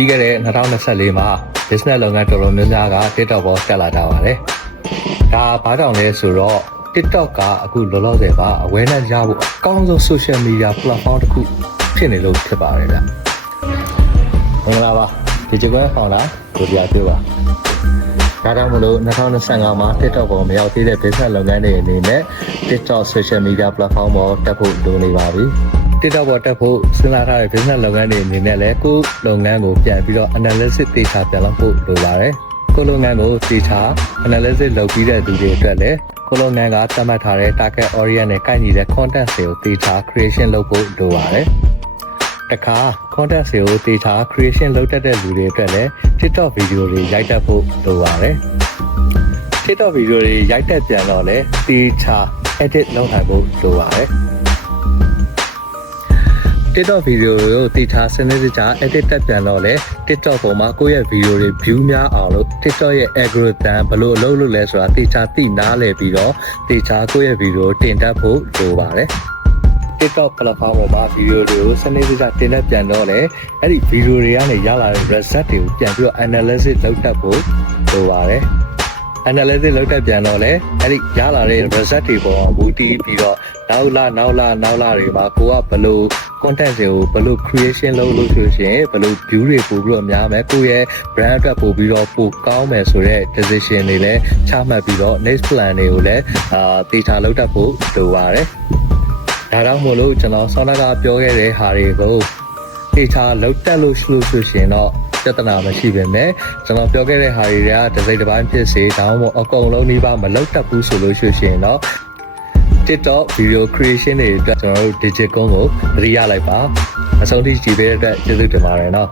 ပြီးခဲ့တဲ့2024မှာ business လုပ်ငန်းတော်တော်များများက TikTok ပေါ်တက်လာကြပါတယ်။ဒါဘာကြောင့်လဲဆိုတော့ TikTok ကအခုလောလောဆယ်မှာ awareness ရဖို့အကောင်းဆုံး social media platform တစ်ခုဖြစ်နေလို့ဖြစ်ပါတယ်ဗျ။မင်္ဂလာပါဒီကြကွဲဖောင်လာကိုပြပြပါ။ဒါကြောင့်မလို့2025မှာ TikTok ပေါ်မရောက်သေးတဲ့ business လုပ်ငန်းတွေအနေနဲ့ TikTok social media platform ပေါ်တက်ဖို့လိုနေပါပြီ။ TikTok ပေါ်တက်ဖို့စဉ်းစားထားတဲ့ business လုပ်ငန်းတွေအနေနဲ့လည်းကိုယ်လုပ်ငန်းကိုပြန်ပြီးတော့ analysis သေချာပြန်လုပ်ဖို့လိုပါတယ်။ကိုယ်လုပ်ငန်းကိုသေချာ analysis လုပ်ပြီးတဲ့သူတွေအတွက်လည်းကိုယ်လုပ်ငန်းကသတ်မှတ်ထားတဲ့ target audience နဲ့ကိုက်ညီတဲ့ content တွေကိုသေချာ creation လုပ်ဖို့လိုပါတယ်။တခါ content တွေကိုသေချာ creation လုပ်တတ်တဲ့လူတွေအတွက်လည်း TikTok video တွေရိုက်တတ်ဖို့လိုပါတယ်။ TikTok video တွေရိုက်တတ်ပြန်တော့လည်းသေချာ edit လုပ်နိုင်ဖို့လိုပါတယ်။ TikTok video ကိုတေချာစနစ်တကျ edit တက်ပြန်တော့လေ TikTok ပေါ်မှာကိုယ့်ရဲ့ video တွေ view များအောင်လို့ TikTok ရဲ့ algorithm ဘယ်လိုအလုပ်လုပ်လဲဆိုတာတေချာသိနားလည်ပြီးတော့တေချာကိုယ့်ရဲ့ video တင်တတ်ဖို့လိုပါတယ်။ TikTok platform ပေါ်မှာ video တွေကိုစနစ်တကျတင်တတ်ပြန်တော့လေအဲ့ဒီ video တွေကနေရလာတဲ့ result တွေကိုပြန်ပြီးတော့ analysis လုပ်တတ်ဖို့လိုပါတယ်။ analysis လုပ်တတ်ပြန်တော့လေအဲ့ဒီရလာတဲ့ result တွေပေါ်မှာဘူးတီးပြီးတော့နောက်လာတွေမှာကိုကဘယ်လို content တွေကိုဘယ်လို creation လုပ်လို့ဆိုရှင်ဘယ်လို view တွေပို့ပြီးတော့များမယ်ကိုယ့်ရဲ့ brand အတွက်ပို့ပြီးတော့ပိုကောင်းမယ်ဆိုတဲ့ decision တွေလည်းချမှတ်ပြီးတော့ next plan တွေကိုလည်းတေချာလုပ်တတ်ဖို့လိုပါတယ်။ဒါကြောင့်မို့လို့ကျွန်တော်ဆောင်းကပြောခဲ့တဲ့ဟာတွေကိုတေချာလုပ်တတ်လို့ဆိုရှင်တော့ပြဿနာမရှိပါနဲ့ကျွန်တော်ပြောခဲ့တဲ့ဟာတွေကတစ်စိတ်တစ်ပိုင်းဖြစ်စေဒါမှမဟုတ်အကုန်လုံးနှိပါမလုပ်တတ်ဘူးဆိုလို့ဆိုရှင်တော့ TikTok video creation တွေအတွက်ကျွန်တော်တို့ digital ကိုသတိရလိုက်ပါအဆုံးထိကြည့်ပေးတဲ့အတွက်ကျေးဇူးတင်ပါတယ်နော်